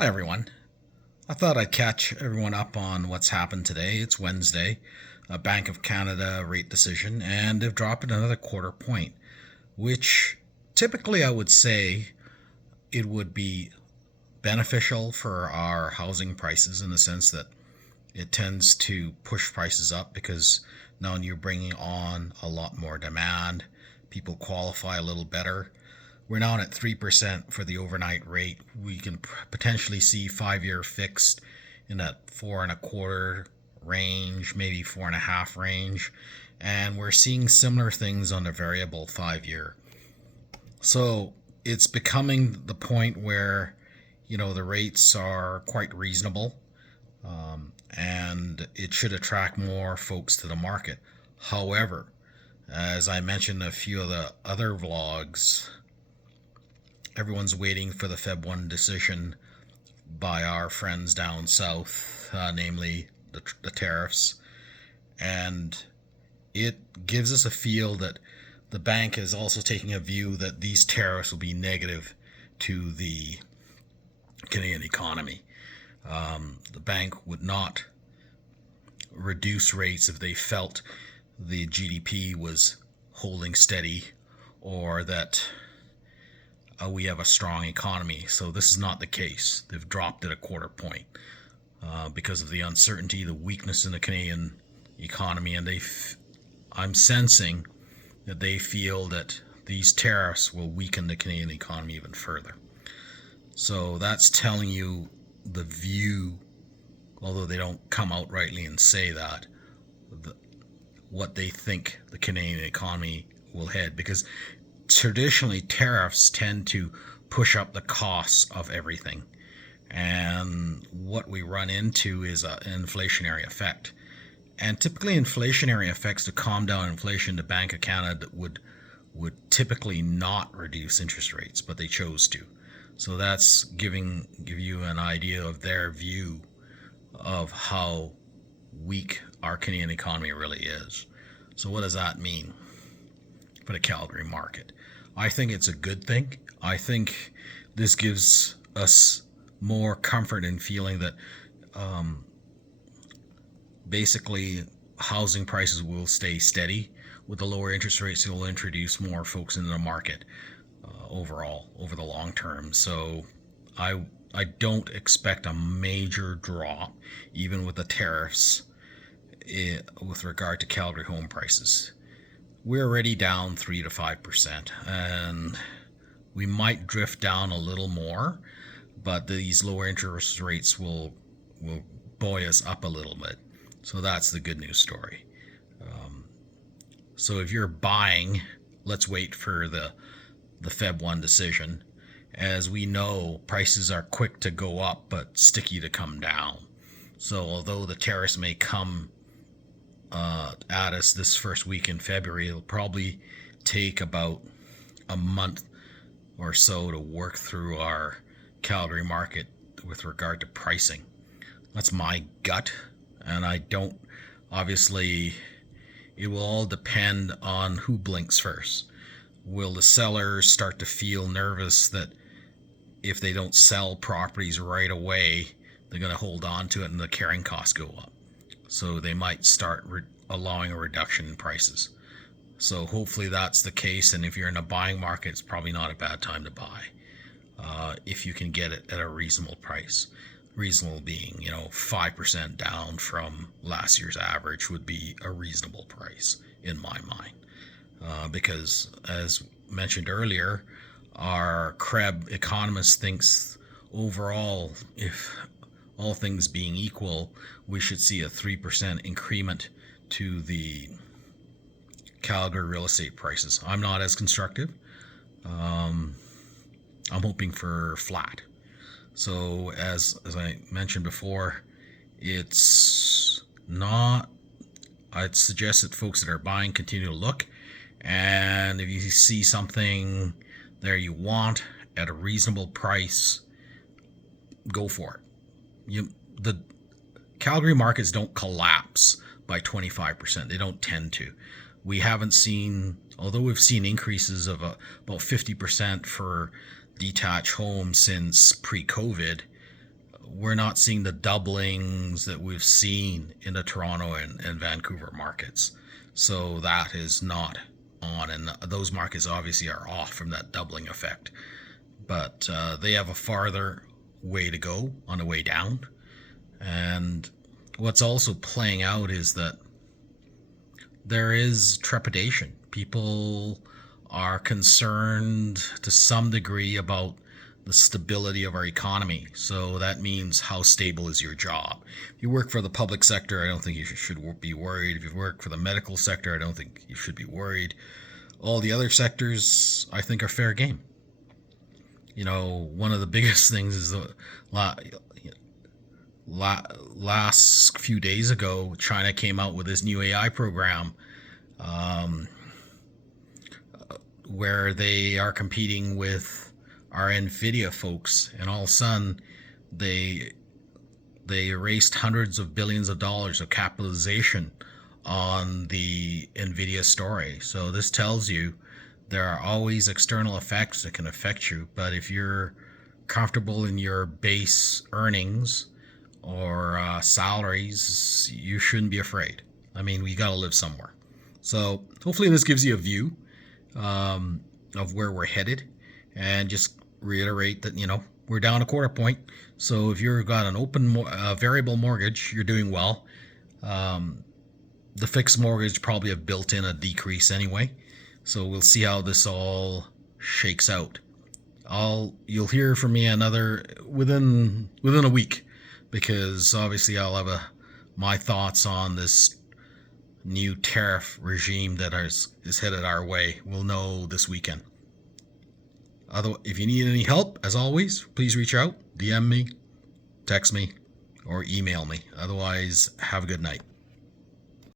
Hi, everyone. I thought I'd catch everyone up on what's happened today. It's Wednesday, a Bank of Canada rate decision, and they've dropped it another quarter point, which typically I would say it would be beneficial for our housing prices in the sense that it tends to push prices up because now you're bringing on a lot more demand. People qualify a little better. We're now at 3% for the overnight rate. We can potentially see 5-year fixed in that 4.25 range, maybe 4.5 range. And we're seeing similar things on the variable 5-year. So it's becoming the point where, the rates are quite reasonable, and it should attract more folks to the market. However, as I mentioned in a few of the other vlogs, everyone's waiting for the Feb 1 decision by our friends down south, namely the tariffs. And it gives us a feel that the bank is also taking a view that these tariffs will be negative to the Canadian economy. The bank would not reduce rates if they felt the GDP was holding steady or that we have a strong economy. So this is not the case. They've dropped it a quarter point because of the uncertainty, the weakness in the Canadian economy, and I'm sensing that they feel that these tariffs will weaken the Canadian economy even further. So that's telling you the view, although they don't come out rightly and say that, what they think the Canadian economy will head, because traditionally tariffs tend to push up the costs of everything, and what we run into is an inflationary effect. And typically inflationary effects, to calm down inflation, the Bank of Canada would typically not reduce interest rates, but they chose to. So that's give you an idea of their view of how weak our Canadian economy really is. So what does that mean for the Calgary market? I think it's a good thing. I think this gives us more comfort in feeling that basically housing prices will stay steady. With the lower interest rates, it will introduce more folks into the market overall over the long term. So I don't expect a major drop, even with the tariffs, with regard to Calgary home prices. We're already down 3 to 5%, and we might drift down a little more, but these lower interest rates will buoy us up a little bit. So that's the good news story. So if you're buying, let's wait for the Feb 1 decision. As we know, prices are quick to go up but sticky to come down. So although the tariffs may come at us this first week in February, it'll probably take about a month or so to work through our Calgary market with regard to pricing. That's my gut, and I don't, obviously, it will all depend on who blinks first. Will the sellers start to feel nervous that if they don't sell properties right away, they're going to hold on to it and the carrying costs go up? So they might start allowing a reduction in prices. So hopefully that's the case, and if you're in a buying market, it's probably not a bad time to buy if you can get it at a reasonable price. Reasonable being, 5% down from last year's average would be a reasonable price in my mind. Because as mentioned earlier, our CREB economist thinks overall, if all things being equal, we should see a 3% increment to the Calgary real estate prices. I'm not as constructive. I'm hoping for flat. So as I mentioned before, it's not, I'd suggest that folks that are buying continue to look, and if you see something there you want at a reasonable price, go for it. The Calgary markets don't collapse by 25%. They don't tend to. We haven't seen, although we've seen increases of about 50% for detached homes since pre-COVID, we're not seeing the doublings that we've seen in the Toronto and Vancouver markets. So that is not on, and those markets obviously are off from that doubling effect. But they have a farther way to go on the way down. And what's also playing out is that there is trepidation. People are concerned to some degree about the stability of our economy. So that means how stable is your job. If you work for the public sector, I don't think you should be worried. If you work for the medical sector, I don't think you should be worried. All the other sectors, I think, are fair game. You know, one of the biggest things is the last few days ago, China came out with this new AI program where they are competing with our NVIDIA folks, and all of a sudden they erased hundreds of billions of dollars of capitalization on the NVIDIA story. So this tells you there are always external effects that can affect you, but if you're comfortable in your base earnings or salaries, you shouldn't be afraid. I mean, we got to live somewhere. So hopefully this gives you a view of where we're headed, and just reiterate that, you know, we're down a quarter point. So if you've got an open variable mortgage, you're doing well. The fixed mortgage probably have built in a decrease anyway. So we'll see how this all shakes out. You'll hear from me within a week, because obviously I'll have my thoughts on this new tariff regime that is headed our way. We'll know this weekend. If you need any help, as always, please reach out, DM me, text me, or email me. Otherwise, have a good night.